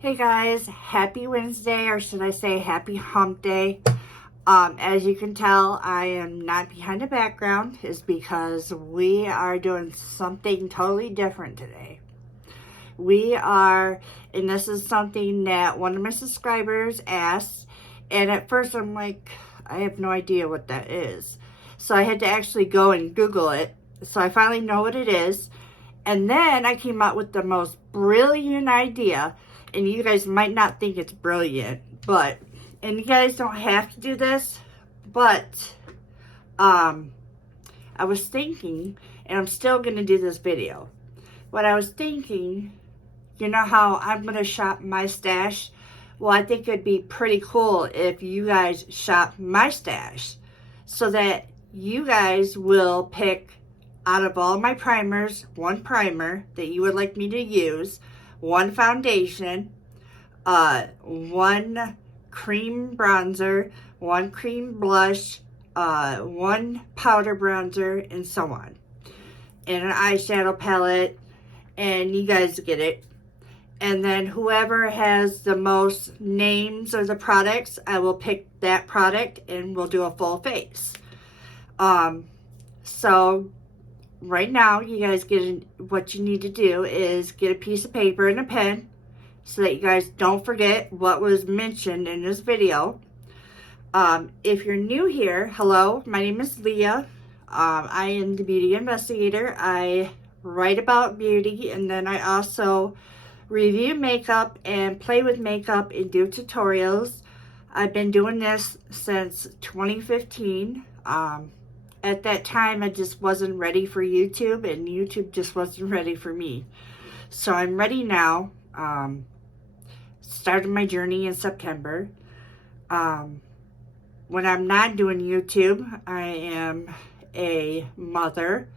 Hey guys, happy Wednesday, or should I say happy hump day. As you can tell, I am not behind the background, is because we are doing something totally different today. We are, and this is something that one of my subscribers asked, and at first I'm like, I have no idea what that is. So I had to actually go and Google it. So I finally know what it is. And then I came up with the most brilliant idea, and you guys might not think it's brilliant, and you guys don't have to do this, but I was thinking, and I'm still going to do this video. What I was thinking, you know how I'm going to shop my stash? Well, I think it'd be pretty cool if you guys shop my stash so that you guys will pick out of all my primers, one primer that you would like me to use, one foundation, one cream bronzer, one cream blush, one powder bronzer, and so on. And an eyeshadow palette, and you guys get it. And then whoever has the most names of the products, I will pick that product and we'll do a full face. So right now, you guys what you need to do is get a piece of paper and a pen so that you guys don't forget what was mentioned in this video. If you're new here, hello, my name is Leah. I am the beauty investigator. I write about beauty, and then I also review makeup and play with makeup and do tutorials. I've been doing this since 2015. At that time, I just wasn't ready for YouTube, and YouTube just wasn't ready for me. So I'm ready now. Started my journey in September. When I'm not doing YouTube, I am a mother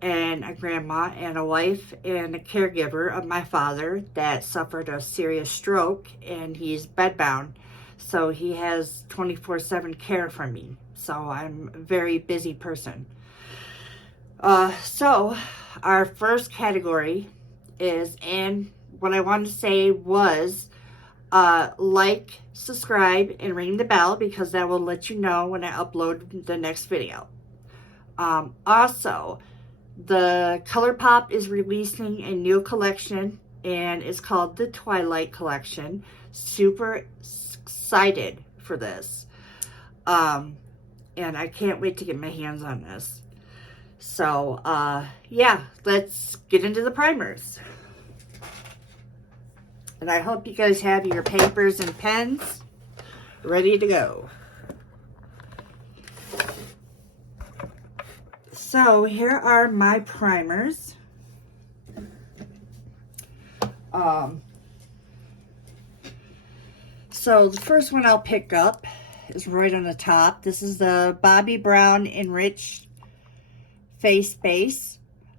and a grandma and a wife and a caregiver of my father that suffered a serious stroke, and he's bedbound. So he has 24/7 care for me. So I'm a very busy person. So our first category is, and what I wanted to say was, like, subscribe, and ring the bell because that will let you know when I upload the next video. Also, the ColourPop is releasing a new collection, and it's called the Twilight Collection. Super excited for this. And I can't wait to get my hands on this. So, yeah, let's get into the primers. And I hope you guys have your papers and pens ready to go. So, here are my primers. So, the first one I'll pick up is right on the top. This is the Bobbi Brown Enriched Face Base.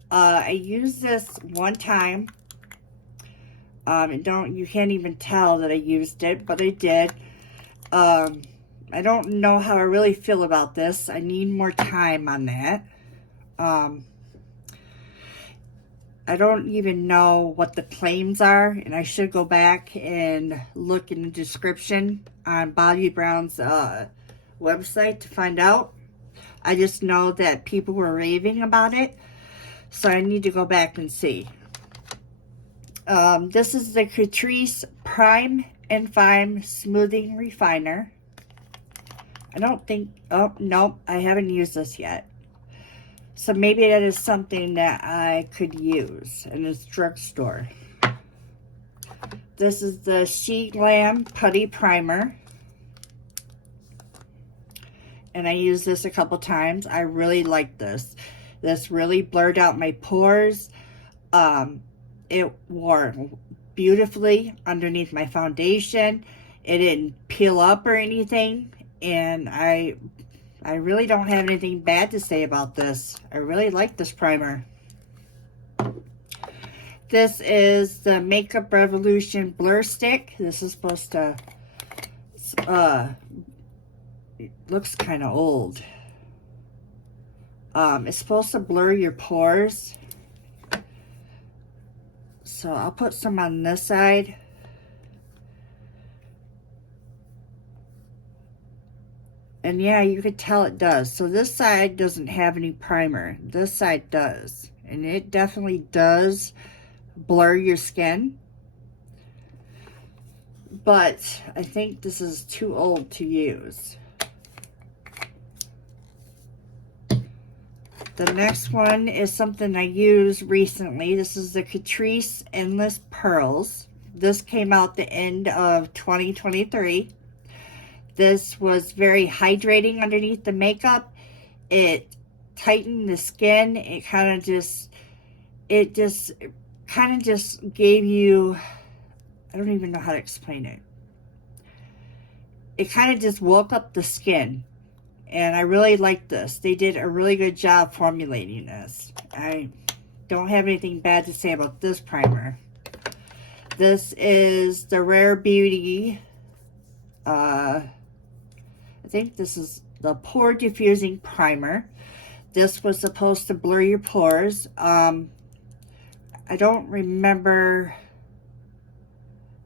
I used this one time. You can't even tell that I used it, but I did. I don't know how I really feel about this. I need more time on that. I don't even know what the claims are, and I should go back and look in the description on Bobbi Brown's website to find out. I just know that people were raving about it, so I need to go back and see. This is the Catrice Prime and Fine Smoothing Refiner. I don't think, oh, nope, I haven't used this yet. So maybe that is something that I could use in this drugstore. This is the SheGlam Putty Primer. And I used this a couple times. I really like this. This really blurred out my pores. It wore beautifully underneath my foundation. It didn't peel up or anything. And I really don't have anything bad to say about this. I really like this primer. This is the Makeup Revolution Blur Stick. This is supposed to, it looks kind of old. It's supposed to blur your pores. So I'll put some on this side. And yeah, you could tell it does. So this side doesn't have any primer. This side does. And it definitely does blur your skin. But I think this is too old to use. The next one is something I used recently. This is the Catrice Endless Pearls. This came out the end of 2023. This was very hydrating underneath the makeup. It tightened the skin. It kind of just gave you, I don't even know how to explain it. It kind of just woke up the skin. And I really like this. They did a really good job formulating this. I don't have anything bad to say about this primer. This is the Rare Beauty. I think this is the Pore Diffusing Primer. This was supposed to blur your pores. I don't remember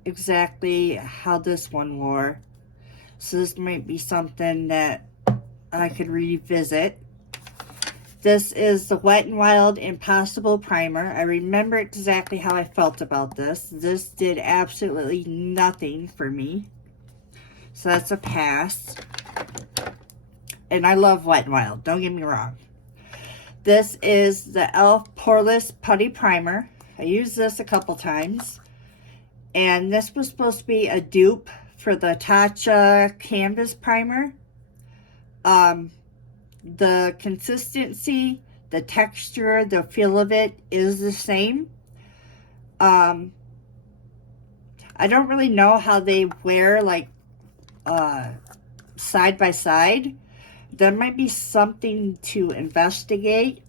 exactly how this one wore. So this might be something that I could revisit. This is the Wet n Wild Impossible Primer. I remember exactly how I felt about this. This did absolutely nothing for me. So that's a pass. And I love Wet n Wild, don't get me wrong. This is the e.l.f. Poreless Putty Primer. I used this a couple times. And this was supposed to be a dupe for the Tatcha Canvas Primer. The consistency, the texture, the feel of it is the same. I don't really know how they wear like side by side. That might be something to investigate.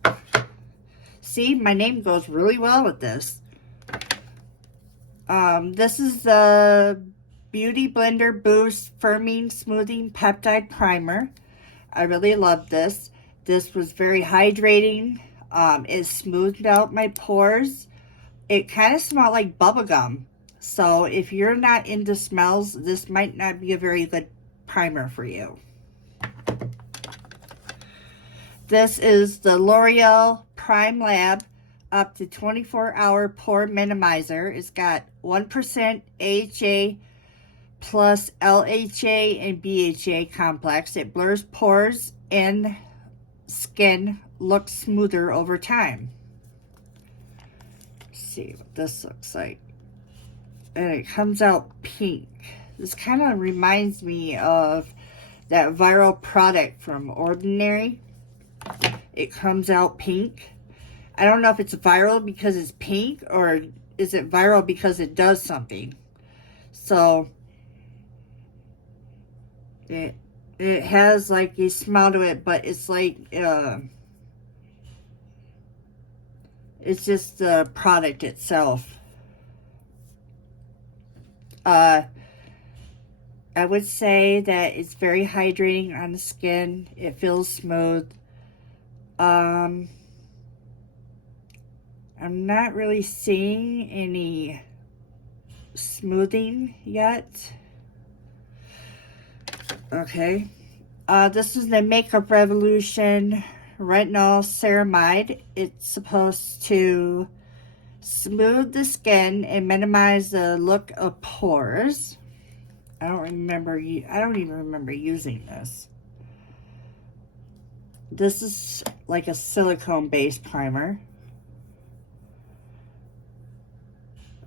See, my name goes really well with this. This is the Beauty Blender Boost Firming Smoothing Peptide Primer. I really love this. This was very hydrating. It smoothed out my pores. It kind of smelled like bubblegum. So if you're not into smells, this might not be a very good primer for you. This is the L'Oreal Prime Lab up to 24-hour pore minimizer. It's got 1% AHA plus LHA and BHA complex. It blurs pores and skin looks smoother over time. Let's see what this looks like. And it comes out pink. This kind of reminds me of that viral product from Ordinary. It comes out pink. I don't know if it's viral because it's pink or is it viral because it does something. So it has like a smell to it, but it's like it's just the product itself. I would say that it's very hydrating on the skin. It feels smooth. I'm not really seeing any smoothing yet. Okay. This is the Makeup Revolution Retinol Ceramide. It's supposed to smooth the skin and minimize the look of pores. I don't even remember using this. This is like a silicone-based primer.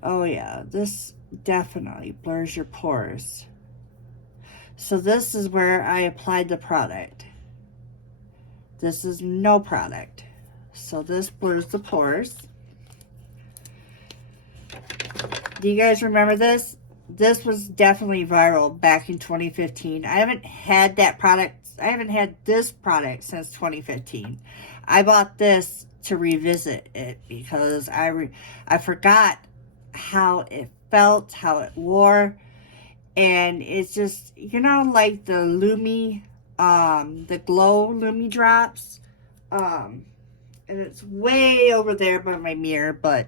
Oh yeah, this definitely blurs your pores. So this is where I applied the product. This is no product. So this blurs the pores. Do you guys remember this? This was definitely viral back in 2015. I haven't had that product. I haven't had this product since 2015. I bought this to revisit it because I forgot how it felt, how it wore. And it's just, you know, like the Lumi, the Glow Lumi drops. And it's way over there by my mirror, but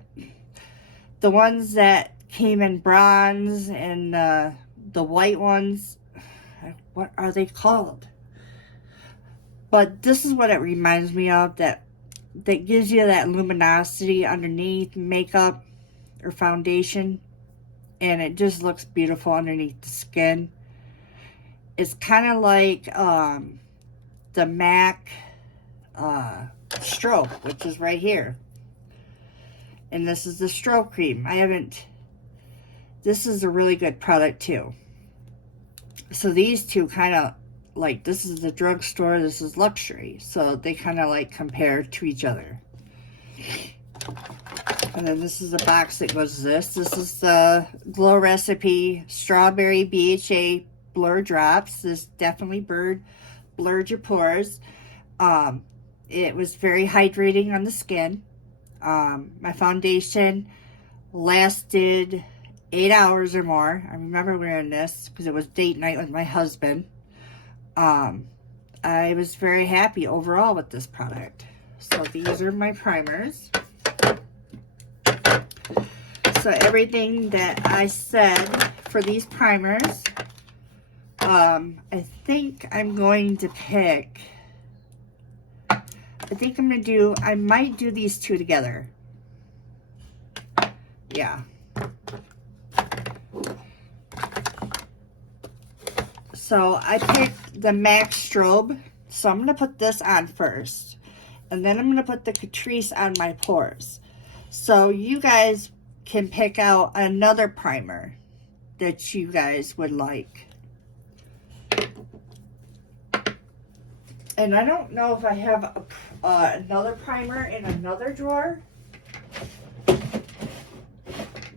the ones that came in bronze and the white ones, what are they called? But this is what it reminds me of, that gives you that luminosity underneath makeup or foundation, and it just looks beautiful underneath the skin. It's kind of like the MAC strobe, which is right here, and this is the strobe cream. This is a really good product too. So these two kind of like, this is the drugstore, this is luxury, so they kind of like compare to each other. And then this is the box that goes with this. This is the Glow Recipe Strawberry BHA Blur Drops. This definitely blurred your pores. It was very hydrating on the skin. My foundation lasted 8 hours or more. I remember wearing this because it was date night with my husband. I was very happy overall with this product. So these are my primers. So everything that I said for these primers, I think I'm going to pick, I might do these two together. Yeah. So I picked the MAC Strobe. So I'm going to put this on first. And then I'm going to put the Catrice on my pores. So you guys can pick out another primer that you guys would like. And I don't know if I have another primer in another drawer.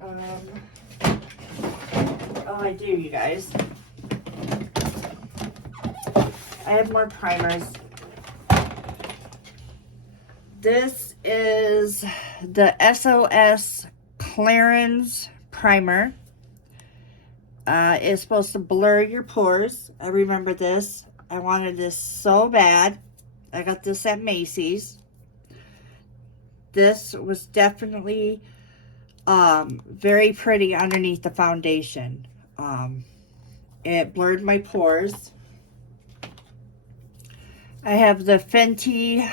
Oh, I do, you guys. I have more primers. This is the SOS Clarins Primer. It's supposed to blur your pores. I remember this. I wanted this so bad. I got this at Macy's. This was definitely very pretty underneath the foundation. It blurred my pores. I have the Fenty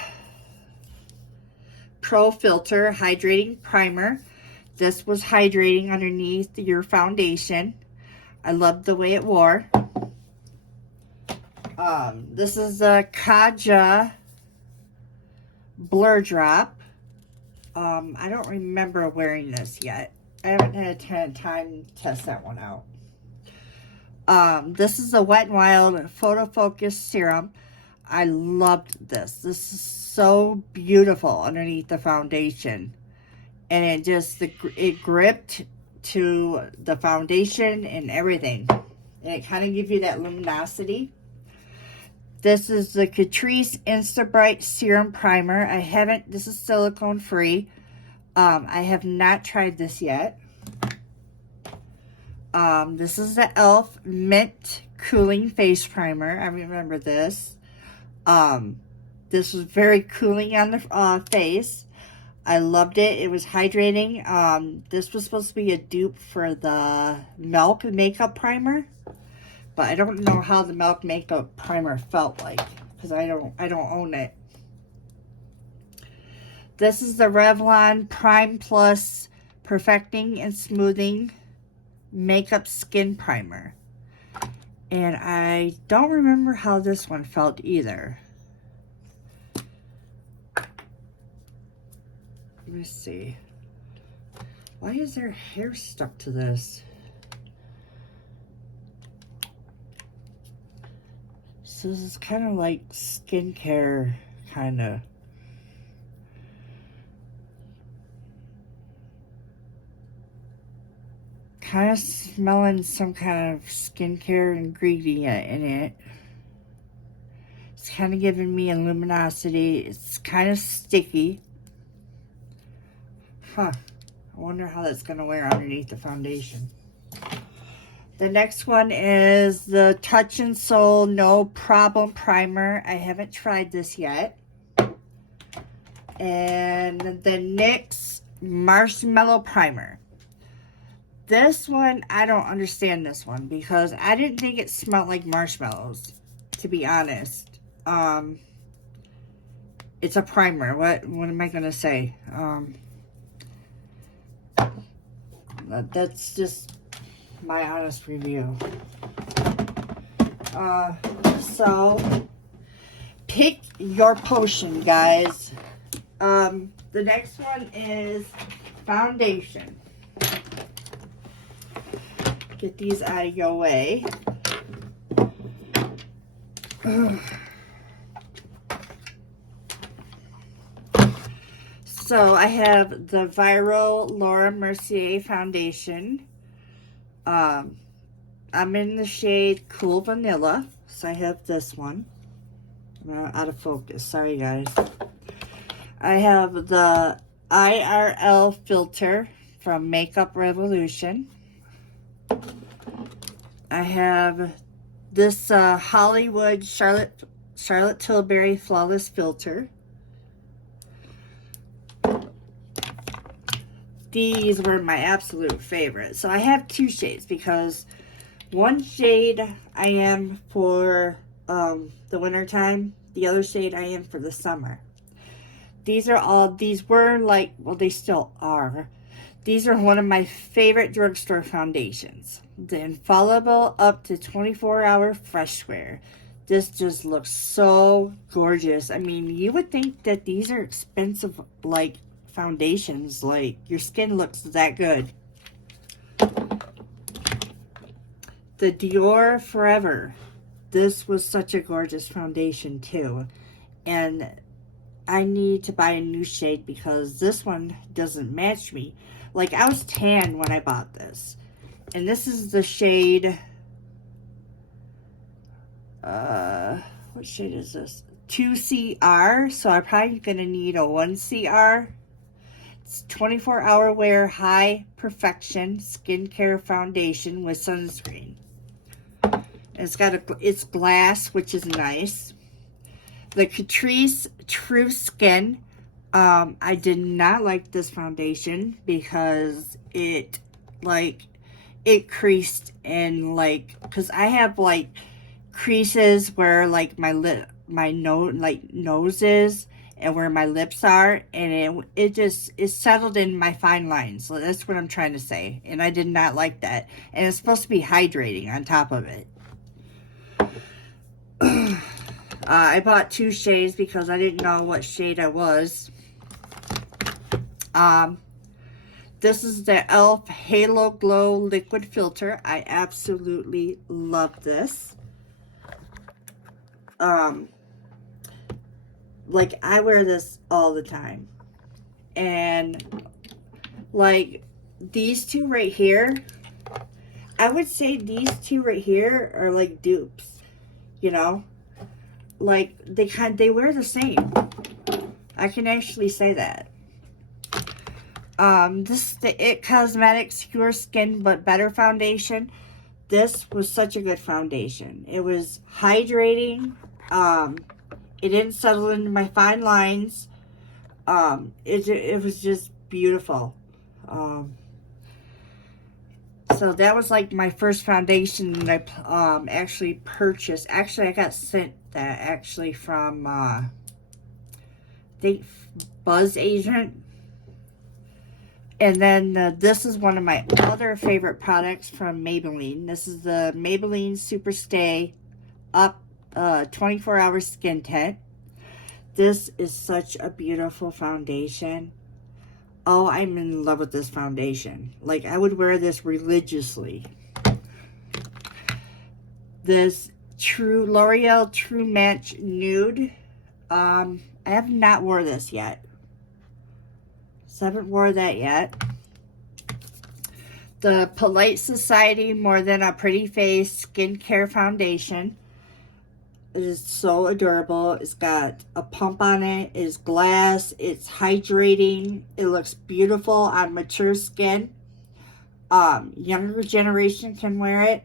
Pro Filter Hydrating Primer. This was hydrating underneath your foundation. I loved the way it wore. This is a Kaja Blur Drop. I don't remember wearing this yet. I haven't had time to test that one out. This is a Wet n Wild Photo Focus Serum. I loved this. This is so beautiful underneath the foundation. And it gripped to the foundation and everything. And it kind of gives you that luminosity. This is the Catrice Insta Bright Serum Primer. This is silicone free. I have not tried this yet. This is the e.l.f. Mint Cooling Face Primer. I remember this. This was very cooling on the face. I loved it. It was hydrating. This was supposed to be a dupe for the Milk Makeup Primer. But I don't know how the Milk Makeup Primer felt like, because I don't own it. This is the Revlon Prime Plus Perfecting and Smoothing Makeup Skin Primer. And I don't remember how this one felt either. Let me see. Why is there hair stuck to this? So this is kind of like skincare, kind of. Kind of smelling some kind of skincare ingredient in it. It's kind of giving me a luminosity. It's kind of sticky. Huh. I wonder how that's going to wear underneath the foundation. The next one is the Touch in Sol No Problem Primer. I haven't tried this yet. And the NYX Marshmallow Primer. This one, I don't understand this one because I didn't think it smelled like marshmallows, to be honest. It's a primer. What am I gonna say? That's just my honest review. So pick your potion, guys. The next one is foundation. Get these out of your way. So I have the Viral Laura Mercier foundation. I'm in the shade Cool Vanilla, so I have this one. I'm out of focus, sorry guys. I have the IRL filter from Makeup Revolution. I have this Hollywood Charlotte Tilbury Flawless Filter. These were my absolute favorite. So I have two shades because one shade I am for the winter time. The other shade I am for the summer. These were like, well, they still are. These are one of my favorite drugstore foundations. The Infallible up to 24-hour fresh wear. This just looks so gorgeous. I mean, you would think that these are expensive, like, foundations. Like, your skin looks that good. The Dior Forever. This was such a gorgeous foundation, too. And I need to buy a new shade because this one doesn't match me. Like, I was tan when I bought this. And this is the shade, what shade is this? 2CR, so I'm probably going to need a 1CR. It's 24-hour wear, high perfection skincare foundation with sunscreen. And it's glass, which is nice. The Catrice True Skin. I did not like this foundation because it creased and because I have like creases where like my nose is and where my lips are, and it settled in my fine lines. So that's what I'm trying to say, and I did not like that. And it's supposed to be hydrating on top of it. I bought two shades because I didn't know what shade I was. This is the e.l.f. Halo Glow Liquid Filter. I absolutely love this. Like, I wear this all the time. And, like, these two right here, I would say these two right here are like dupes, you know? Like, they wear the same. I can actually say that. This is the IT Cosmetics Pure Skin But Better Foundation. This was such a good foundation. It was hydrating. It didn't settle into my fine lines. It was just beautiful. So that was like my first foundation that I actually purchased. Actually, I got sent that actually from I think Buzz Agent. And then this is one of my other favorite products from Maybelline. This is the Maybelline Super Stay Up 24-hour Skin Tint. This is such a beautiful foundation. Oh, I'm in love with this foundation. Like, I would wear this religiously. This L'Oreal True Match Nude. I have not wore this yet. So I haven't wore that yet. The Polite Society More Than a Pretty Face Skincare Foundation. It is so adorable. It's got a pump on it. It is glass. It's hydrating. It looks beautiful on mature skin. Younger generation can wear it.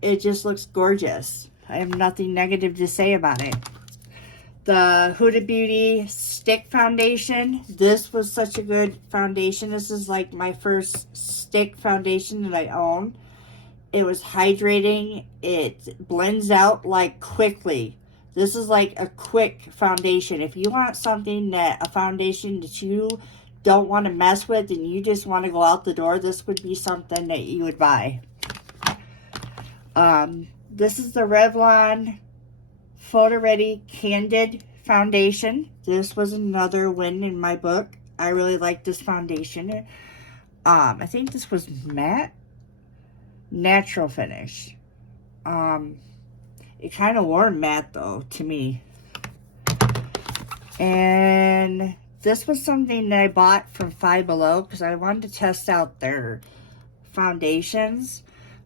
It just looks gorgeous. I have nothing negative to say about it. The Huda Beauty Stick Foundation. This was such a good foundation. This is like my first stick foundation that I own. It was hydrating. It blends out like quickly. This is like a quick foundation. If you want a foundation that you don't want to mess with and you just want to go out the door, this would be something that you would buy. This is the Revlon Photo Ready Candid Foundation. This was another win in my book. I really like this foundation. I think this was matte, natural finish. It kind of wore matte though to me. And this was something that I bought from Five Below because I wanted to test out their foundations.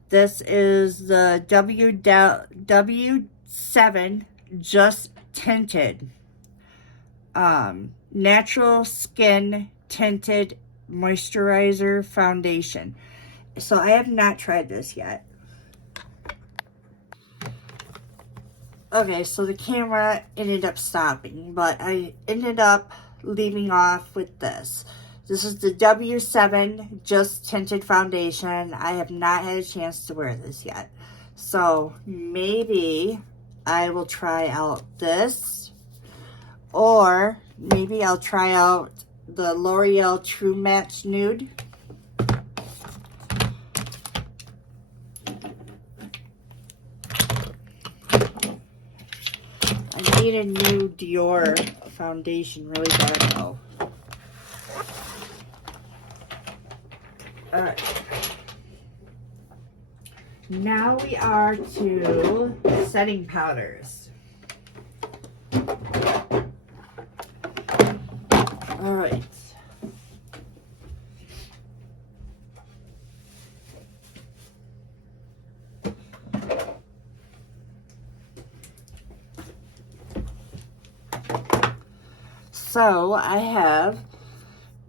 This is the W7 Just Tinted Natural Skin Tinted Moisturizer Foundation. So I have not tried this yet. Okay, so the camera ended up stopping, but I ended up leaving off with this. This is the W7 Just Tinted Foundation. I have not had a chance to wear this yet. So maybe I will try out this, or maybe I'll try out the L'Oreal True Match Nude. I need a new Dior foundation really bad though. Alright. Now we are to setting powders. Alright. So I have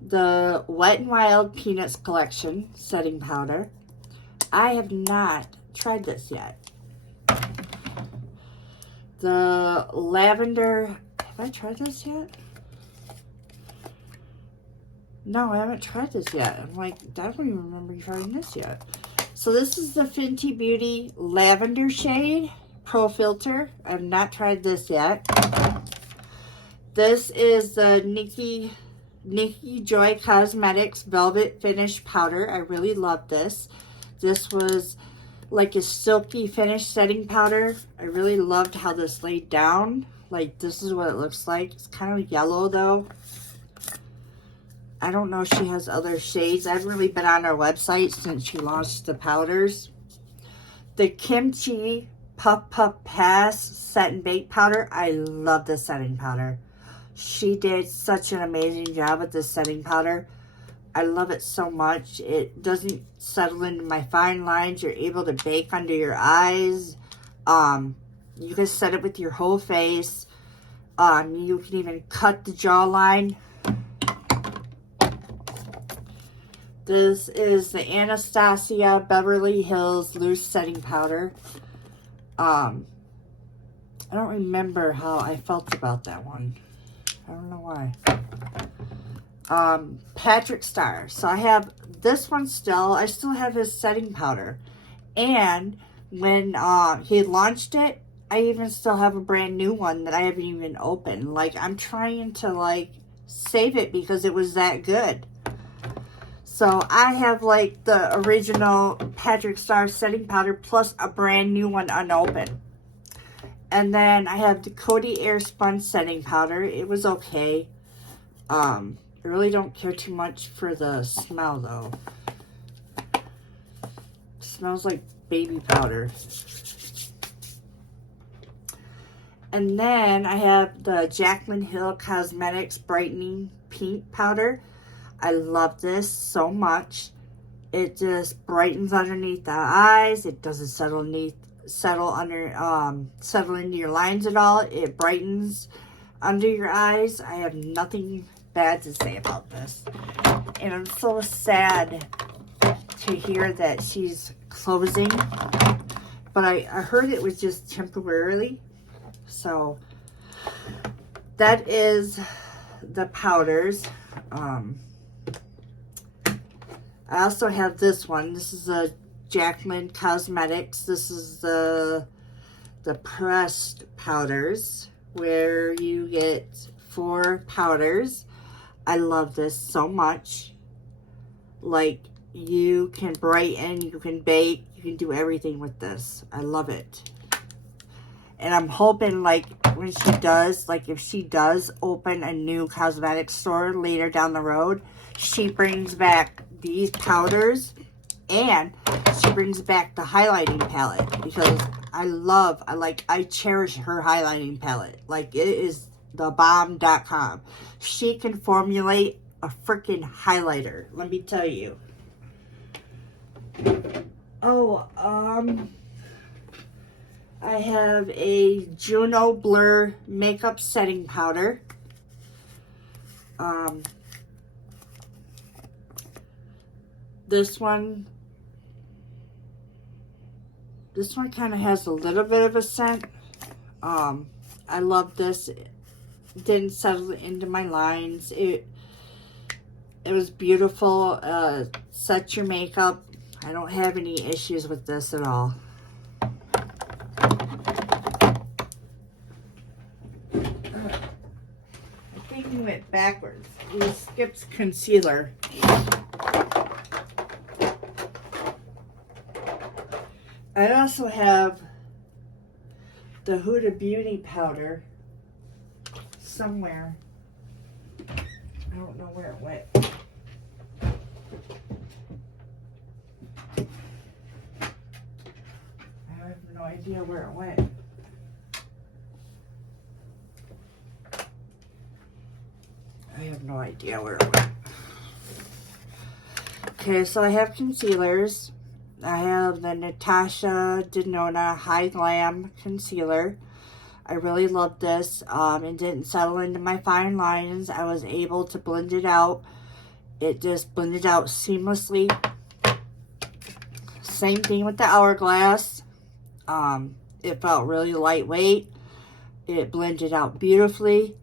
the Wet n Wild Peanuts Collection setting powder. I have not tried this yet. The lavender, have I tried this yet? No, I haven't tried this yet. I'm like, I don't even remember trying this yet. So this is the Fenty Beauty Lavender Shade Pro Filter. I have not tried this yet. This is the Nikki Joy Cosmetics Velvet Finish Powder. I really love this. This was like a silky finish setting powder. I really loved how this laid down. Like, this is what it looks like. It's kind of yellow though. I don't know if she has other shades. I haven't really been on her website since she launched the powders. The Kimchi Puff Puff Pass Set and Bake Powder. I love this setting powder. She did such an amazing job with this setting powder. I love it so much. It doesn't settle into my fine lines. You're able to bake under your eyes. You can set it with your whole face. You can even cut the jawline. This is the Anastasia Beverly Hills Loose Setting Powder. I don't remember how I felt about that one. I don't know why. Patrick Star. So I have this one still. I still have his setting powder. And when he launched it, I even still have a brand new one that I haven't even opened. Like, I'm trying to, like, save it because it was that good. So I have, like, the original Patrick Star setting powder plus a brand new one unopened. And then I have the Coty Airspun setting powder. It was okay. I really don't care too much for the smell, though. It smells like baby powder. And then I have the Jaclyn Hill Cosmetics Brightening Pink Powder. I love this so much. It just brightens underneath the eyes. It doesn't settle into your lines at all. It brightens under your eyes. I have nothing bad to say about this. And I'm so sad to hear that she's closing. But I heard it was just temporarily. So that is the powders. I also have this one. This is a Jaclyn Cosmetics. This is the the pressed powders where you get 4 powders. I love this so much. Like, you can brighten, you can bake, you can do everything with this. I love it. And I'm hoping, like, when she does, like, if she does open a new cosmetic store later down the road, she brings back these powders and she brings back the highlighting palette, because I cherish her highlighting palette. Like, it is thebomb.com. She can formulate a freaking highlighter, let me tell you. Oh, I have a Juno Blur makeup setting powder. This one kind of has a little bit of a scent. I love this. It didn't settle into my lines. It was beautiful. Set your makeup. I don't have any issues with this at all. I think we went backwards. We skipped concealer. I also have the Huda Beauty powder somewhere. I don't know where it went. I have no idea where it went. I have no idea where it went. Okay, so I have concealers. I have the Natasha Denona High Glam Concealer. I really love this. It didn't settle into my fine lines. I was able to blend it out. It just blended out seamlessly. Same thing with the Hourglass. It felt really lightweight. It blended out beautifully.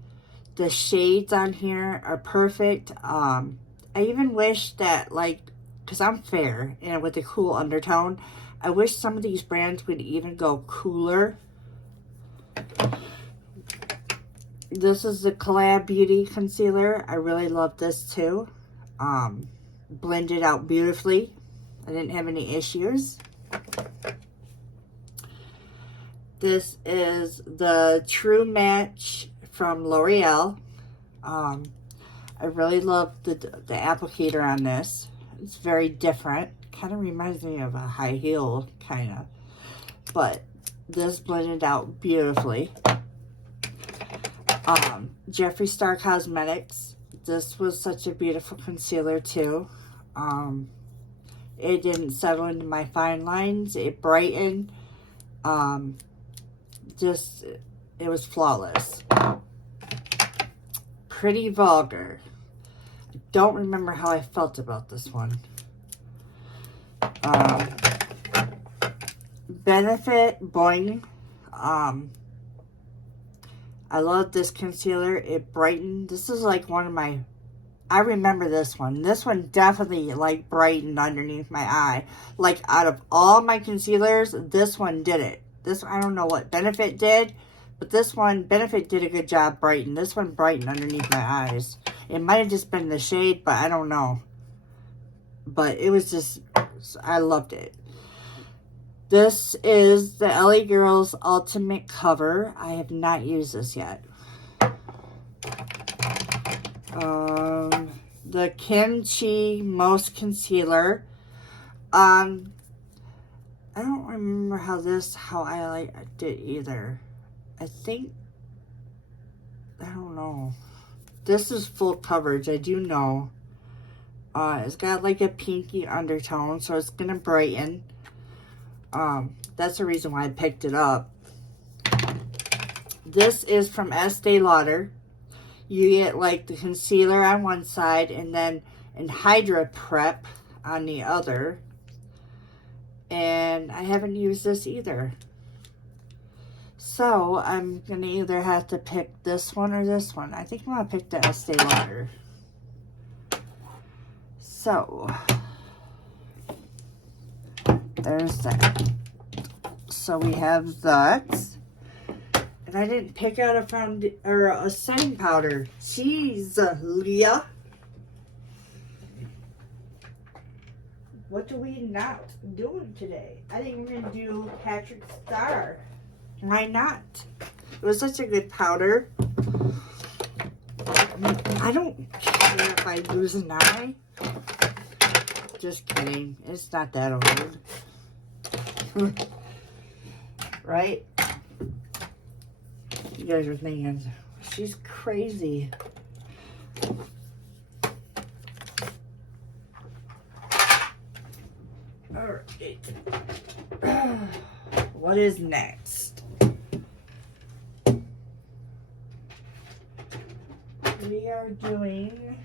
The shades on here are perfect. I even wish that, like, because I'm fair and with a cool undertone, I wish some of these brands would even go cooler. This is the Collab Beauty Concealer. I really love this too. Blended out beautifully. I didn't have any issues. This is the True Match from L'Oreal. I really love the applicator on this. It's very different. Kind of reminds me of a high heel, kind of. But this blended out beautifully. Jeffree Star Cosmetics. This was such a beautiful concealer too. It didn't settle into my fine lines. It brightened. It was flawless. Pretty Vulgar. I don't remember how I felt about this one. Benefit Boing. I love this concealer. It brightened. This is like one of my... I remember this one. This one definitely like brightened underneath my eye. Like out of all my concealers, this one did it. This, I don't know what Benefit did, but this one, Benefit did a good job brightening. This one brightened underneath my eyes. It might have just been the shade, but I don't know. But it was just, I loved it. This is the LA Girls Ultimate Cover. I have not used this yet. The Kim Chi Most Concealer. I don't remember how I liked it either. I don't know. This is full coverage, I do know. It's got like a pinky undertone, so it's gonna brighten. That's the reason why I picked it up. This is from Estee Lauder. You get like the concealer on one side and then an Hydra Prep on the other. And I haven't used this either. So I'm going to either have to pick this one or this one. I think I'm going to pick the Estee Lauder. So there's that. So we have that. And I didn't pick out a setting powder. Jeez, Leah. What are we not doing today? I think we're going to do Patrick Star. Why not? It was such a good powder. I don't care if I lose an eye. Just kidding. It's not that old. Right? You guys are thinking, she's crazy. Alright. What is next? We are doing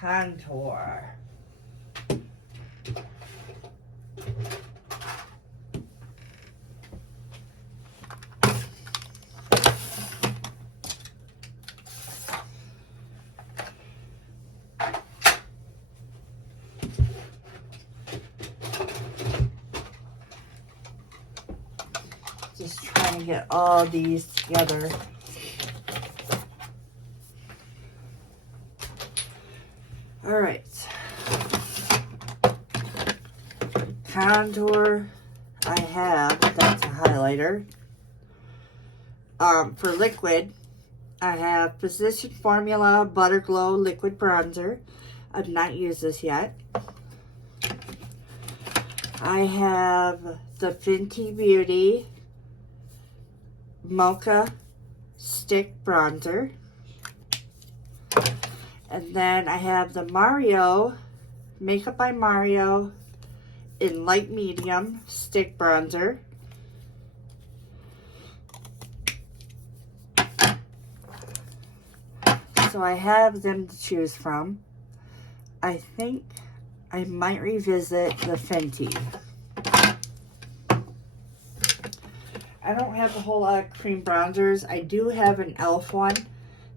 contour. Just trying to get all these together. All right. Contour, I have, that's a highlighter. For liquid, I have Physician Formula Butter Glow Liquid Bronzer. I've not used this yet. I have the Fenty Beauty Mocha Stick Bronzer. And then I have the Mario Makeup by Mario in Light Medium Stick Bronzer. So I have them to choose from. I think I might revisit the Fenty. I don't have a whole lot of cream bronzers. I do have an e.l.f. one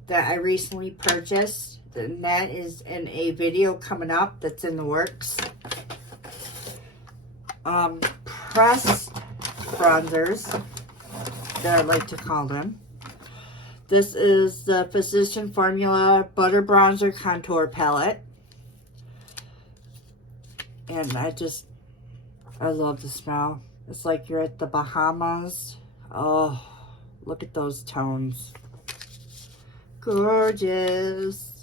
that I recently purchased. And that is in a video coming up that's in the works. Pressed bronzers, that I like to call them. This is the Physician Formula Butter Bronzer Contour Palette. And I love the smell. It's like you're at the Bahamas. Oh, look at those tones. Gorgeous.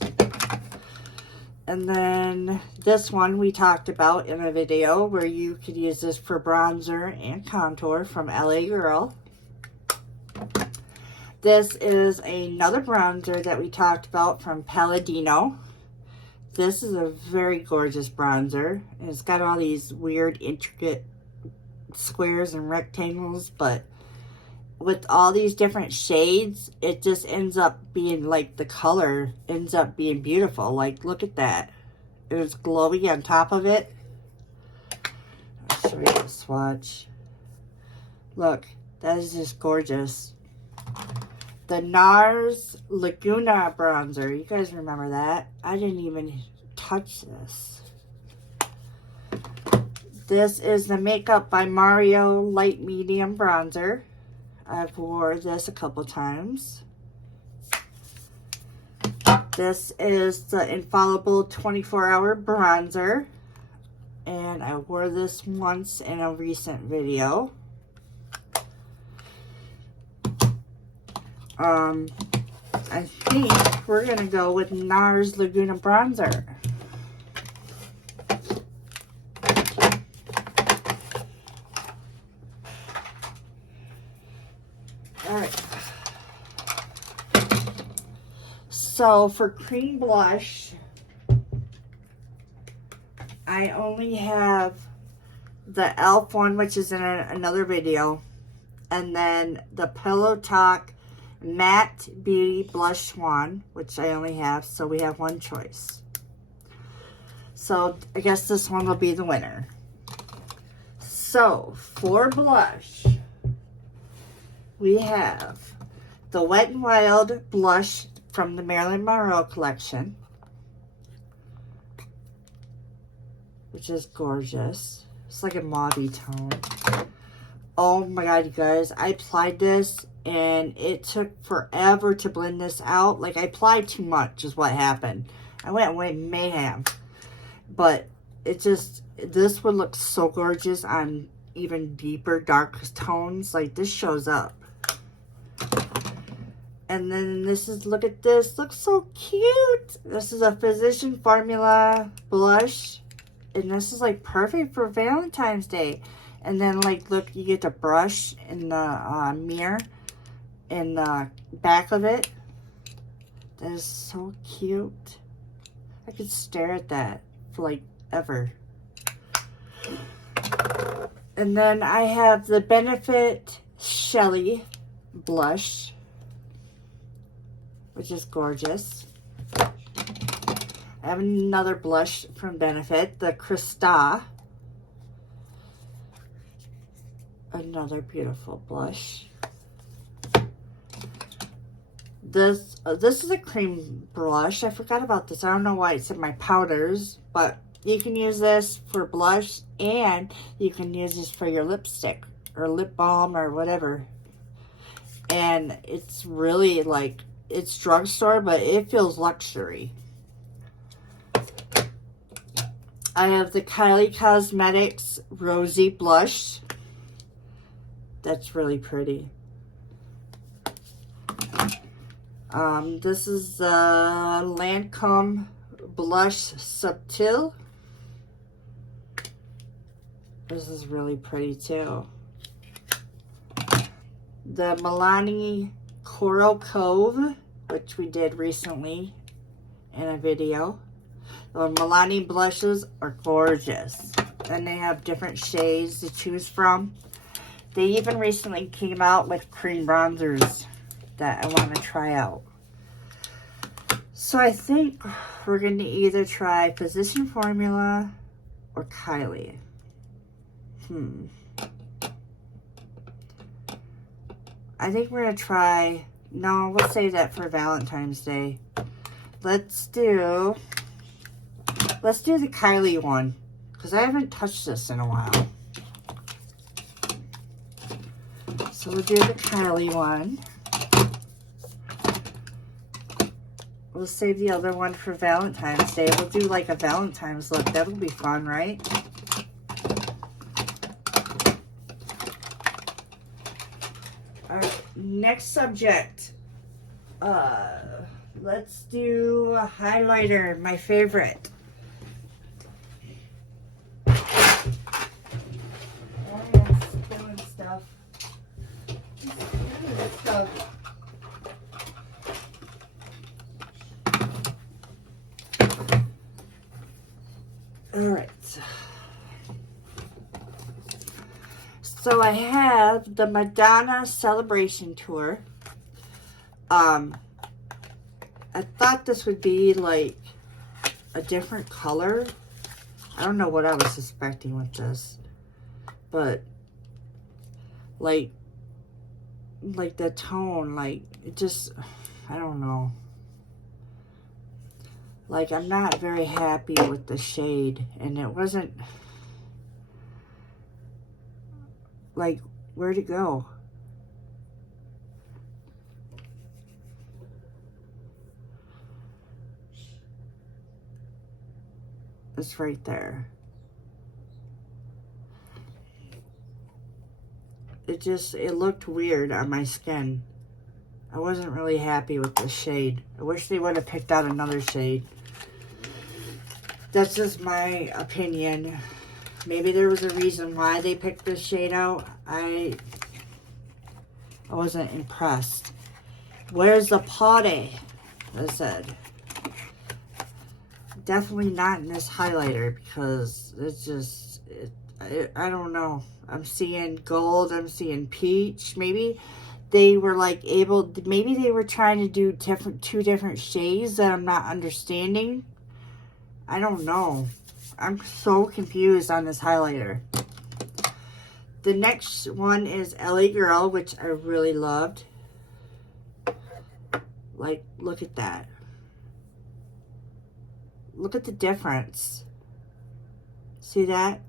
And then this one we talked about in a video where you could use this for bronzer and contour from LA Girl. This is another bronzer that we talked about from Palladino. This is a very gorgeous bronzer. And it's got all these weird intricate squares and rectangles, but with all these different shades, it just ends up being like the color ends up being beautiful. Like, look at that. It was glowy on top of it. I'll show you the swatch. Look, that is just gorgeous. The NARS Laguna bronzer. You guys remember that? I didn't even touch this. This is the Makeup by Mario Light Medium Bronzer. I've wore this a couple times. This is the Infallible 24-Hour Bronzer. And I wore this once in a recent video. I think we're going to go with NARS Laguna Bronzer. Alright. So for cream blush, I only have the e.l.f. one, which is in another video. And then the Pillow Talk Matte Beauty Blush Swan, which I only have, so we have one choice. So I guess this one will be the winner. So for blush, we have the Wet n Wild blush from the Marilyn Monroe collection, which is gorgeous. It's like a mauvey tone. Oh my god, you guys. I applied this and it took forever to blend this out. Like, I applied too much is what happened. I went away mayhem. But it just, this would look so gorgeous on even deeper dark tones. Like, this shows up. And then this is, look at this. Looks so cute. This is a Physician Formula blush. And this is like perfect for Valentine's Day. And then like, look, you get the brush in the mirror in the back of it. That is so cute. I could stare at that for like ever. And then I have the Benefit Shelly blush, which is gorgeous. I have another blush from Benefit, the Crista. Another beautiful blush. This is a cream blush. I forgot about this. I don't know why it's in my powders, but you can use this for blush and you can use this for your lipstick or lip balm or whatever. And it's really like, it's drugstore, but it feels luxury. I have the Kylie Cosmetics Rosy Blush. That's really pretty. This is the Lancome Blush Subtil. This is really pretty too. The Milani Coral Cove, which we did recently in a video. The Milani blushes are gorgeous. And they have different shades to choose from. They even recently came out with cream bronzers that I want to try out. So I think we're going to either try Physician Formula or Kylie. I think we're going to try, no, we'll save that for Valentine's Day. Let's do the Kylie one, because I haven't touched this in a while. So we'll do the Kylie one. We'll save the other one for Valentine's Day. We'll do like a Valentine's look. That'll be fun, right? All right, next subject. Let's do a highlighter, my favorite. Alright. So I have the Madonna Celebration Tour. I thought this would be like a different color. I don't know what I was suspecting with this. But like the tone, like it just, I don't know. Like, I'm not very happy with the shade, and it wasn't, like, where'd it go? It's right there. It looked weird on my skin. I wasn't really happy with the shade. I wish they would have picked out another shade. That's just my opinion. Maybe there was a reason why they picked this shade out. I wasn't impressed. Where's the potty? I said. Definitely not in this highlighter because it's just, I don't know. I'm seeing gold. I'm seeing peach. Maybe they were like maybe they were trying to do two different shades that I'm not understanding. I don't know. I'm so confused on this highlighter. The next one is LA Girl, which I really loved. Like, look at that. Look at the difference. See that?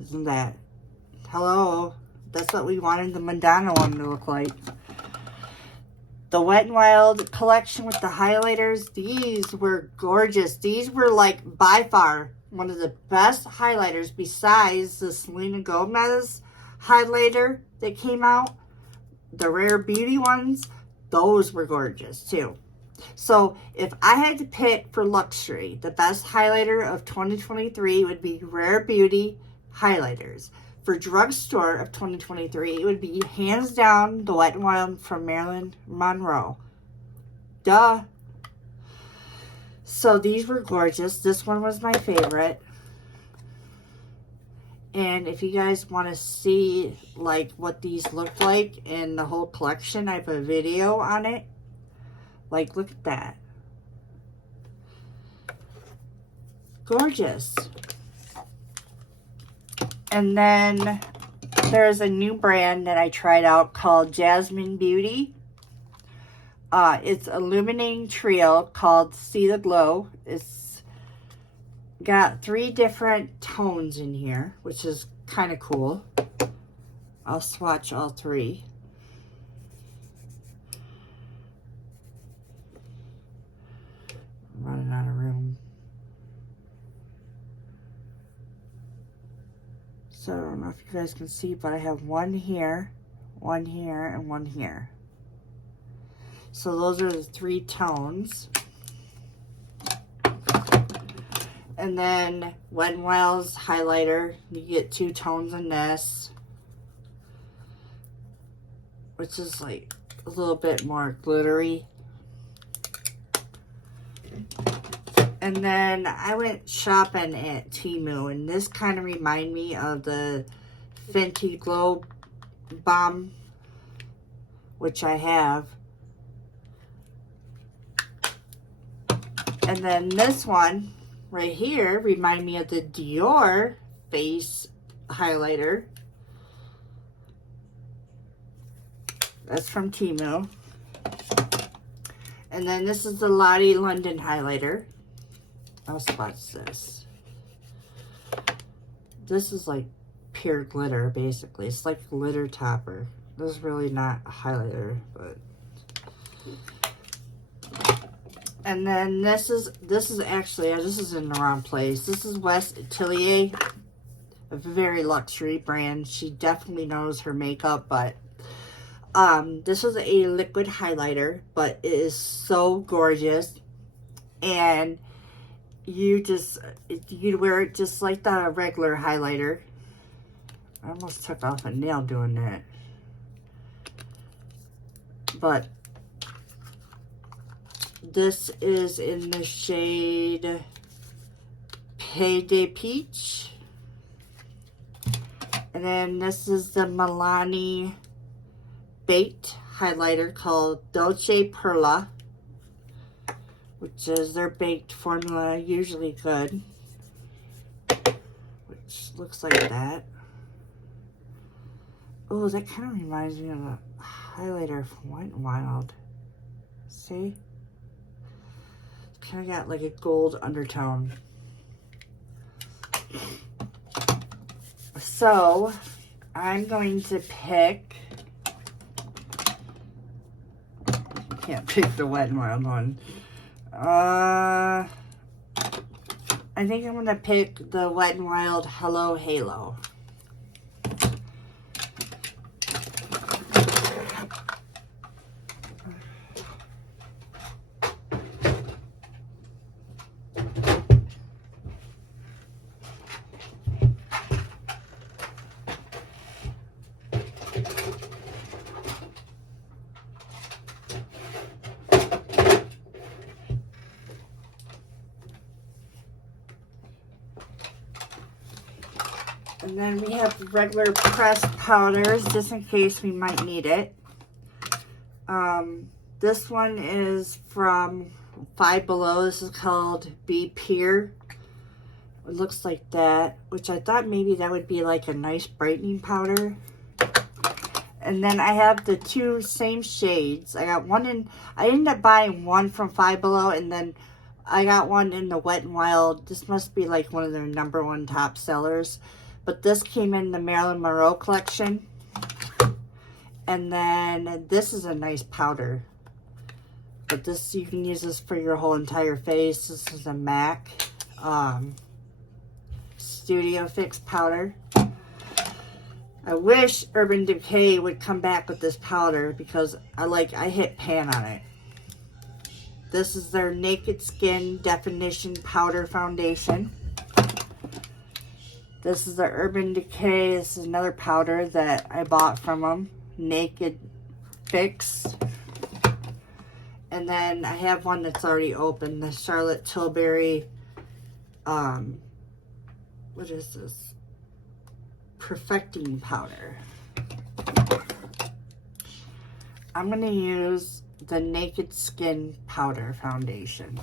Isn't that? Hello? That's what we wanted the Madonna one to look like. The Wet n Wild collection with the highlighters, these were gorgeous. These were like by far one of the best highlighters besides the Selena Gomez highlighter that came out. The Rare Beauty ones, those were gorgeous too. So if I had to pick for luxury, the best highlighter of 2023 would be Rare Beauty highlighters. For drugstore of 2023, it would be hands down the Wet n Wild from Marilyn Monroe. Duh. So these were gorgeous. This one was my favorite. And if you guys want to see like what these look like in the whole collection, I have a video on it. Like, look at that. Gorgeous. And then there's a new brand that I tried out called Jasmine Beauty. It's illuminating trio called See the Glow. It's got 3 different tones in here, which is kind of cool. I'll swatch all 3. I'm running out of room. So I don't know if you guys can see, but I have one here, and one here. So those are the 3 tones. And then Wet n Wild's highlighter, you get 2 tones in this, which is like a little bit more glittery. And then I went shopping at Temu, and this kind of reminded me of the Fenty Glow Bomb, which I have. And then this one right here reminded me of the Dior face highlighter. That's from Temu. And then this is the Lottie London highlighter. I'll swatch this. This is like pure glitter, basically. It's like glitter topper. This is really not a highlighter, but. And then this is actually, this is in the wrong place. This is West Atelier, a very luxury brand. She definitely knows her makeup, but this is a liquid highlighter, but it is so gorgeous. And you'd wear it just like the regular highlighter. I almost took off a nail doing that. But this is in the shade Payday Peach. And then this is the Milani Baked highlighter called Dolce Perla, which is their baked formula, usually good, which looks like that. Oh, that kind of reminds me of a highlighter from Wet n Wild. See? It's kind of got like a gold undertone. So, I'm going to pick, can't pick the Wet n Wild one. I think I'm going to pick the Wet n Wild Hello Halo. And then we have regular pressed powders, just in case we might need it. This one is from Five Below. This is called Be Pure. It looks like that, which I thought maybe that would be like a nice brightening powder. And then I have the 2 same shades. I got one in, I ended up buying one from Five Below, and then I got one in the Wet n Wild. This must be like one of their #1 top sellers. But this came in the Marilyn Monroe collection. And then this is a nice powder. But this, you can use this for your whole entire face. This is a MAC Studio Fix powder. I wish Urban Decay would come back with this powder because I hit pan on it. This is their Naked Skin Definition Powder Foundation. This is the Urban Decay. This is another powder that I bought from them. Naked Fix. And then I have one that's already open. The Charlotte Tilbury, what is this? Perfecting powder. I'm going to use the Naked Skin Powder Foundation.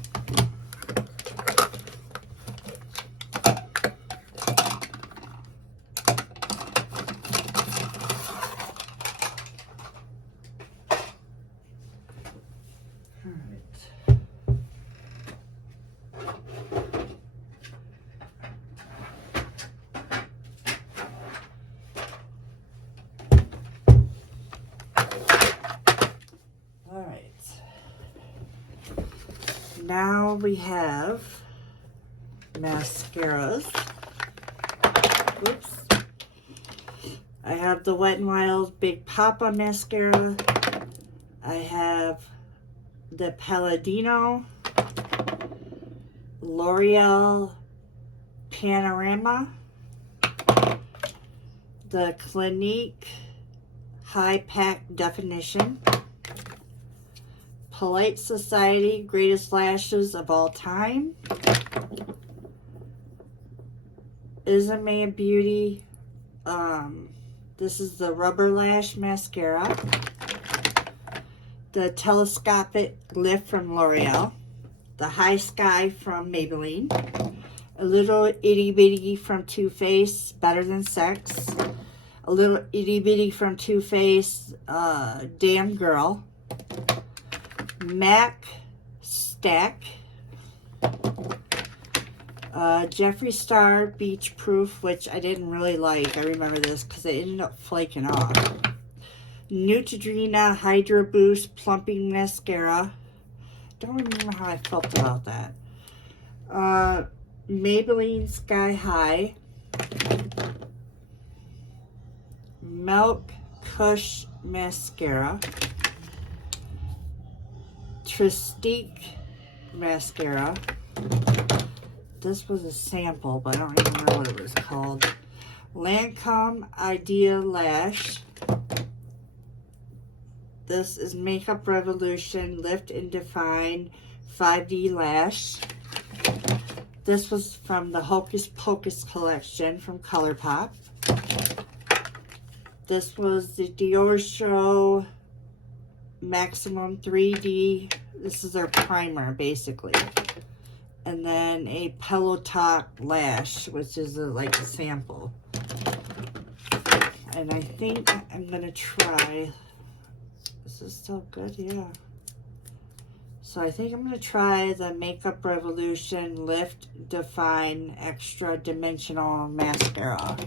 Now we have mascaras. Oops. I have the Wet n Wild Big Papa mascara. I have the Palladino L'Oreal Panorama. The Clinique High Pack Definition. Polite Society Greatest Lashes of All Time. Isame Beauty. This is the Rubber Lash Mascara. The Telescopic Lift from L'Oreal. The High Sky from Maybelline. A Little Itty Bitty from Too Faced, Better Than Sex. A Little Itty Bitty from Too Faced, Damn Girl. MAC Stack. Jeffree Star Beach Proof, which I didn't really like. I remember this because it ended up flaking off. Neutrogena Hydro Boost Plumping Mascara. Don't remember how I felt about that. Maybelline Sky High. Milk Kush Mascara. Tristique Mascara. This was a sample, but I don't even remember what it was called. Lancome Idea Lash. This is Makeup Revolution Lift and Define 5D Lash. This was from the Hocus Pocus collection from ColourPop. This was the Dior Show Maximum 3D. This is their primer, basically. And then a Pillow Talk Lash, which is like a sample. And I think I'm going to try... Is this still good? Yeah. So I think I'm going to try the Makeup Revolution Lift Define Extra Dimensional Mascara.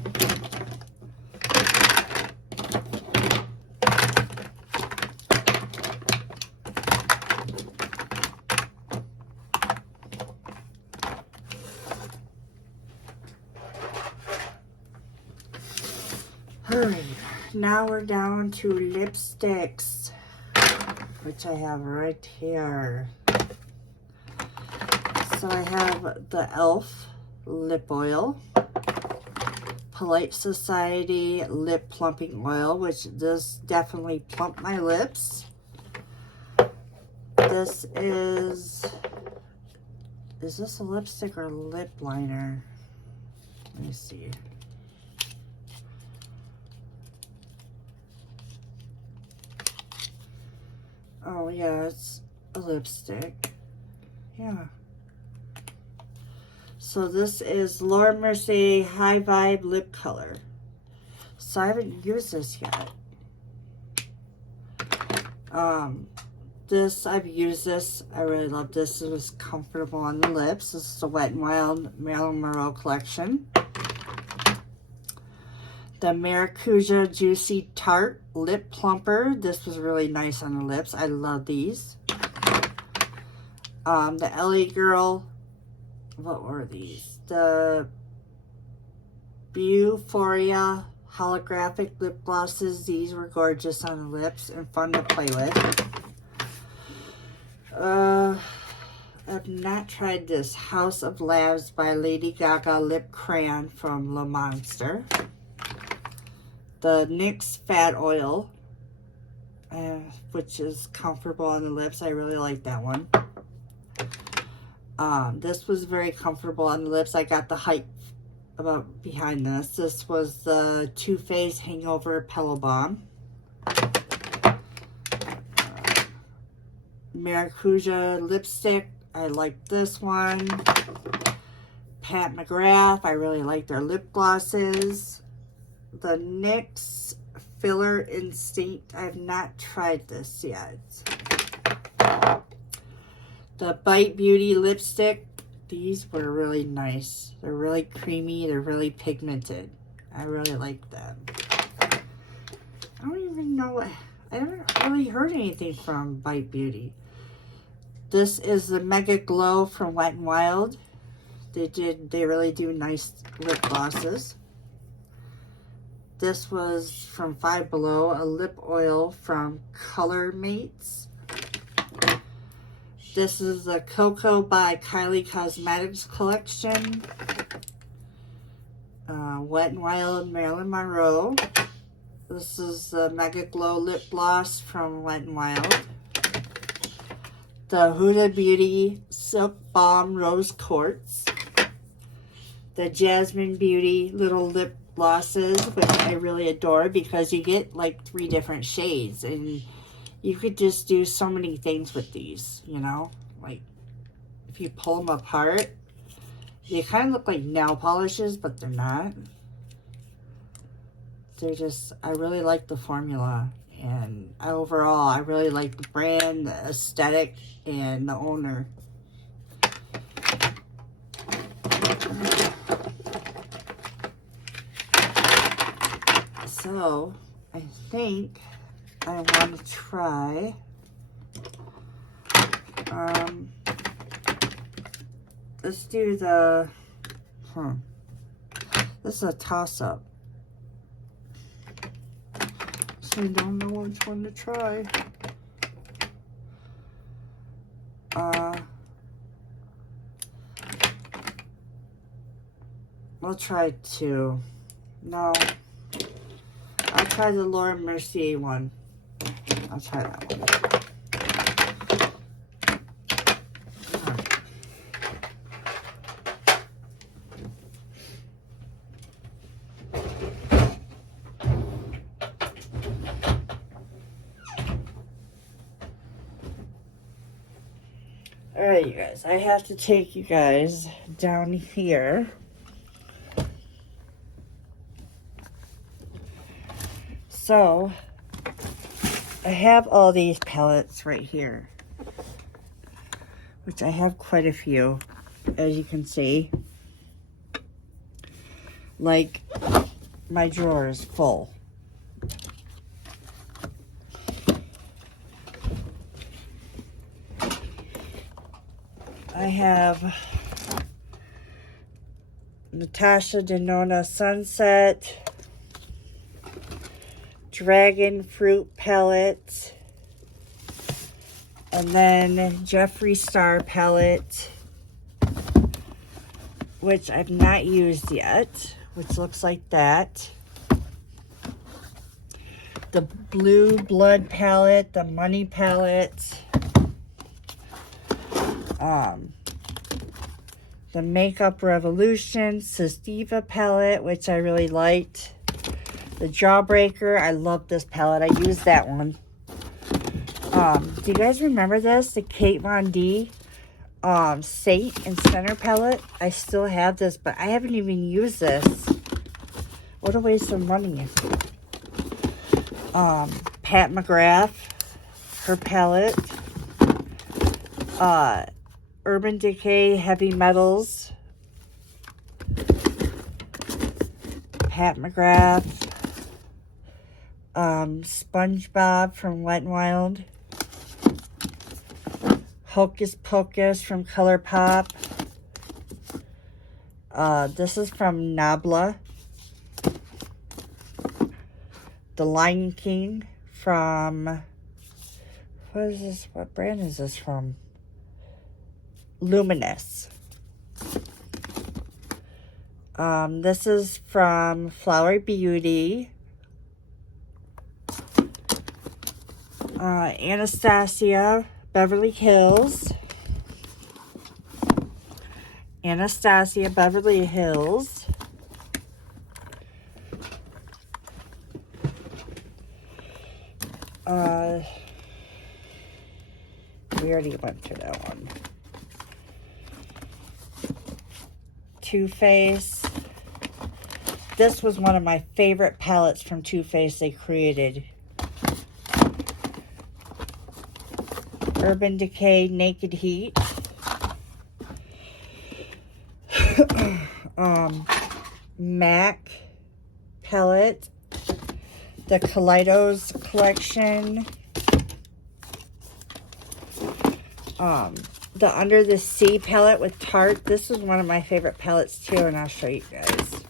Alright, now we're down to lipsticks, which I have right here. So I have the e.l.f. Lip Oil, Polite Society Lip Plumping Oil, which does definitely plump my lips. This is this a lipstick or a lip liner? Let me see. Oh, yeah, it's a lipstick. Yeah. So this is Laura Mercier High Vibe Lip Color. So I haven't used this yet. I've used this. I really love this. It was comfortable on the lips. This is the Wet n Wild Marilyn Monroe collection. The Maracuja Juicy Tart Lip Plumper. This was really nice on the lips. I love these. The LA Girl. What were these? The Euphoria holographic lip glosses. These were gorgeous on the lips and fun to play with. I've not tried this House of Labs by Lady Gaga lip crayon from Le Monster. The NYX Fat Oil, which is comfortable on the lips. I really like that one. This was very comfortable on the lips. I got the hype about behind this. This was the Too Faced Hangover Pillow Balm. Maracuja lipstick. I like this one. Pat McGrath. I really like their lip glosses. The NYX Filler Instinct. I have not tried this yet. The Bite Beauty lipstick. These were really nice. They're really creamy. They're really pigmented. I really like them. I don't even know what... I haven't really heard anything from Bite Beauty. This is the Mega Glow from Wet n Wild. They really do nice lip glosses. This was from Five Below, a lip oil from Color Mates. This is the Cocoa by Kylie Cosmetics collection. Wet n Wild Marilyn Monroe. This is the Mega Glow Lip Gloss from Wet n Wild. The Huda Beauty Silk Balm Rose Quartz. The Jasmine Beauty little lip glosses, which I really adore because you get like 3 different shades and you could just do so many things with these, you know? Like, if you pull them apart, they kind of look like nail polishes, but they're not. They're just, I really like the formula. And overall, I really like the brand, the aesthetic, and the owner. So, I think I want to try let's do the this is a toss-up, so I don't know which one to try. We'll try 2. No, I'll try the Laura Mercier one. I'll try that one. Alright, you guys, I have to take you guys down here. So, I have all these palettes right here, which I have quite a few, as you can see. Like, my drawer is full. I have Natasha Denona Sunset, Dragon Fruit palette, and then Jeffree Star palette, which I've not used yet, which looks like that. The Blue Blood palette, the Money palette, the Makeup Revolution Sestiva palette, which I really liked. The Jawbreaker, I love this palette. I used that one. Do you guys remember this? The Kate Von D Saint and Center palette. I still have this, but I haven't even used this. What a waste of money. Pat McGrath, her palette. Urban Decay Heavy Metals. Pat McGrath. SpongeBob from Wet n Wild. Hocus Pocus from ColourPop. This is from Nabla. The Lion King from, what is this? What brand is this from? Luminous. This is from Flower Beauty. Anastasia Beverly Hills. Anastasia Beverly Hills. We already went through that one. Too Faced. This was one of my favorite palettes from Too Faced they created. Urban Decay Naked Heat. MAC palette. The Kaleidos collection. The Under the Sea palette with Tarte. This is one of my favorite palettes too, and I'll show you guys.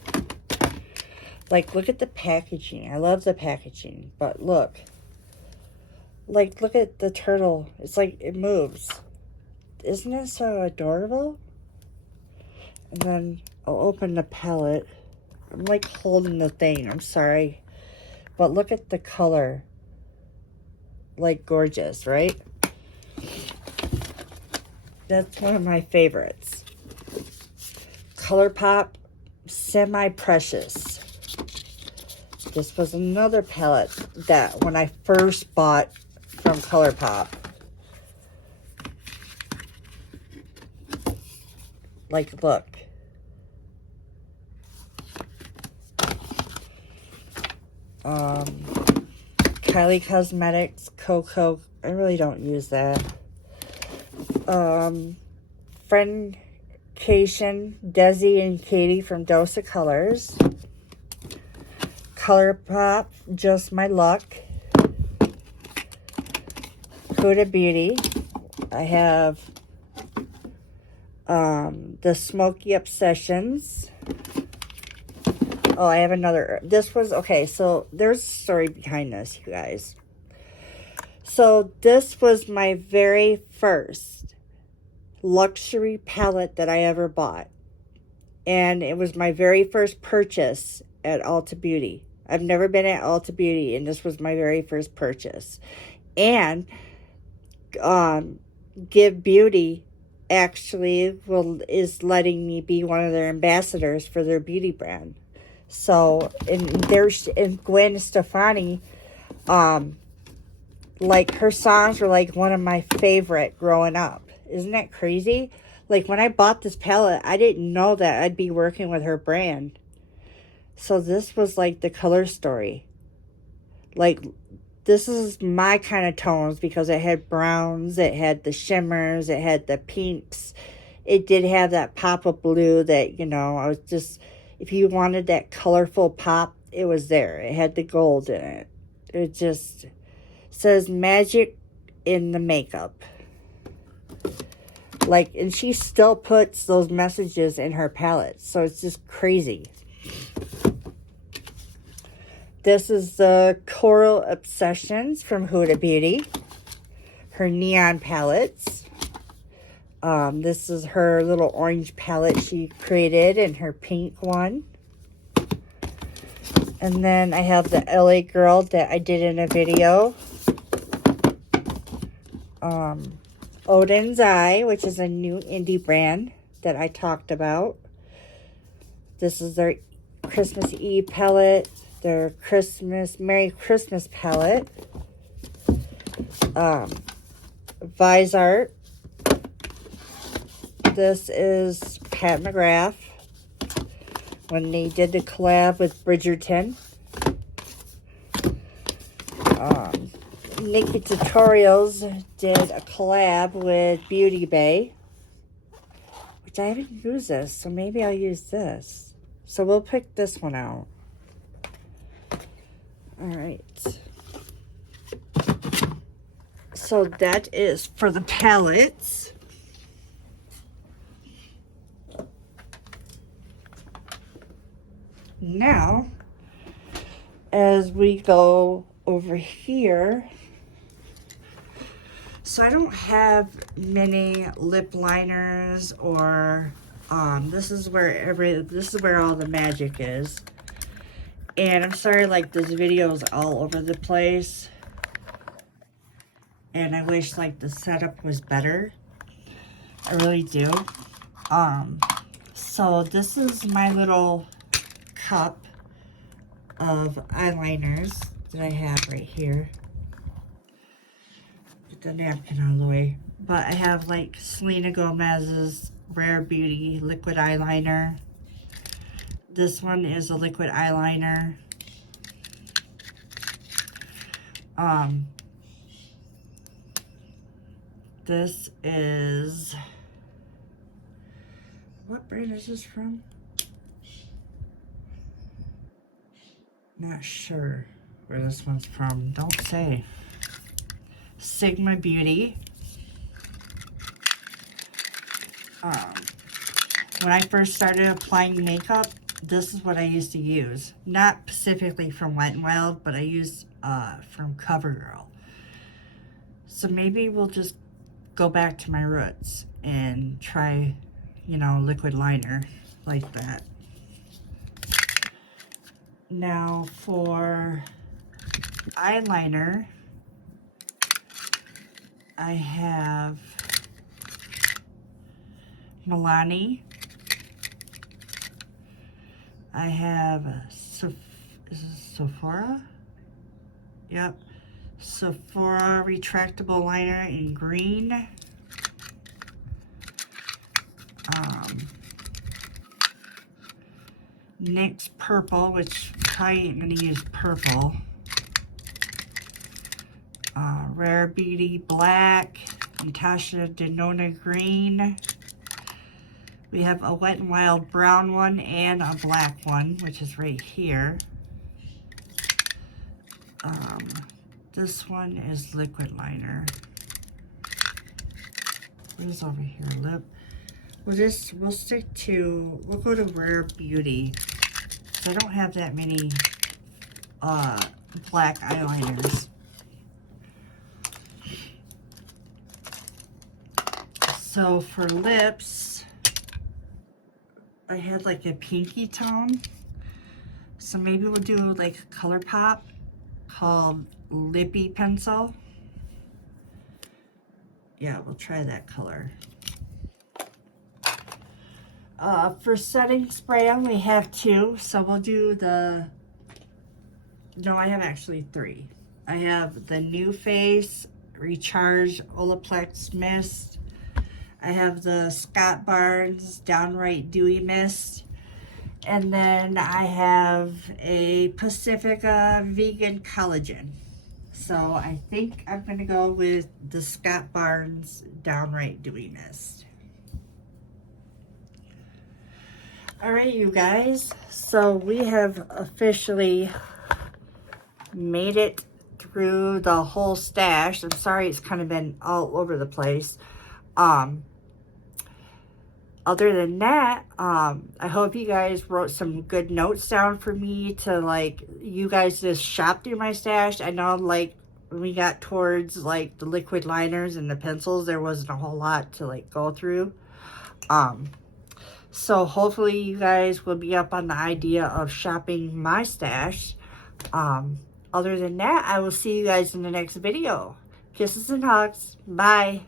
Like, look at the packaging. I love the packaging, but look. Like, look at the turtle. It's like, it moves. Isn't it so adorable? And then I'll open the palette. I'm like holding the thing. I'm sorry. But look at the color. Like, gorgeous, right? That's one of my favorites. ColourPop Semi Precious. This was another palette that when I first bought from ColourPop. Like, look. Kylie Cosmetics Cocoa. I really don't use that. Friendcation Desi and Katie from Dose of Colors. ColourPop Just My Luck. Huda Beauty. I have the Smoky Obsessions. Oh, I have another. This was, okay, so there's a story behind this, you guys. So this was my very first luxury palette that I ever bought. And it was my very first purchase at Ulta Beauty. I've never been at Ulta Beauty, and this was my very first purchase. And Give Beauty actually is letting me be one of their ambassadors for their beauty brand. So, and Gwen Stefani, like, her songs were like one of my favorite growing up. Isn't that crazy? Like, when I bought this palette, I didn't know that I'd be working with her brand. So this was like the color story. Like, this is my kind of tones because it had browns, it had the shimmers, it had the pinks. It did have that pop of blue that, you know, I was just, if you wanted that colorful pop, it was there. It had the gold in it. It just says magic in the makeup. Like, and she still puts those messages in her palette. So it's just crazy. This is the Coral Obsessions from Huda Beauty. Her neon palettes. This is her little orange palette she created, and her pink one. And then I have the LA Girl that I did in a video. Odin's Eye, which is a new indie brand that I talked about. This is their Christmas Eve palette. Their Merry Christmas palette. Visart. This is Pat McGrath when they did the collab with Bridgerton. Nikki Tutorials did a collab with Beauty Bay, which I haven't used this, so maybe I'll use this. So we'll pick this one out. All right. So that is for the palettes. Now, as we go over here, so I don't have many lip liners, or this is where all the magic is. And I'm sorry, like, this video is all over the place, and I wish like the setup was better. I really do. So this is my little cup of eyeliners that I have right here. Get the napkin out of the way. But I have like Selena Gomez's Rare Beauty liquid eyeliner. This one is a liquid eyeliner. This is, what brand is this from? Not sure where this one's from. Don't say. Sigma Beauty. When I first started applying makeup, this is what I used to use. Not specifically from Wet n Wild, but I used from CoverGirl. So maybe we'll just go back to my roots and try, you know, liquid liner like that. Now for eyeliner, I have Milani. I have is this Sephora? Yep. Sephora retractable liner in green. NYX purple, which I ain't gonna use purple. Rare Beauty black. Natasha Denona green. We have a Wet n Wild brown one and a black one, which is right here. This one is liquid liner. What is over here? Lip. We'll stick to, we'll go to Rare Beauty. So I don't have that many black eyeliners. So for lips, I had like a pinky tone. So maybe we'll do like a ColourPop called Lippy Pencil. Yeah, we'll try that color. For setting spray, I only have 2, so we'll do the, no, I have actually 3. I have the NuFace Recharge Olaplex Mist. I have the Scott Barnes Downright Dewy Mist. And then I have a Pacifica Vegan Collagen. So I think I'm going to go with the Scott Barnes Downright Dewy Mist. Alright, you guys. So we have officially made it through the whole stash. I'm sorry it's kind of been all over the place. Other than that, I hope you guys wrote some good notes down for me to, like, you guys just shop through my stash. I know, like, when we got towards, like, the liquid liners and the pencils, there wasn't a whole lot to, like, go through. So hopefully you guys will be up on the idea of shopping my stash. Other than that, I will see you guys in the next video. Kisses and hugs. Bye.